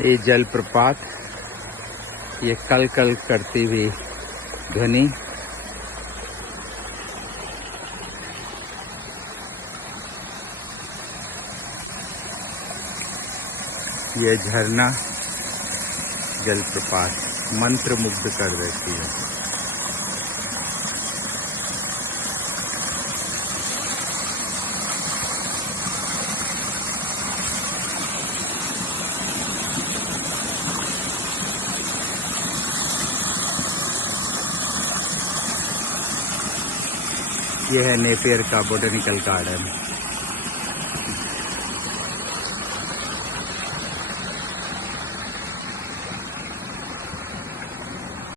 ये जलप्रपात, ये कल कल करती हुई ध्वनि, ये झरना जलप्रपात मंत्रमुग्ध कर देती है। यह है नेपियर का बॉटनिकल गार्डन।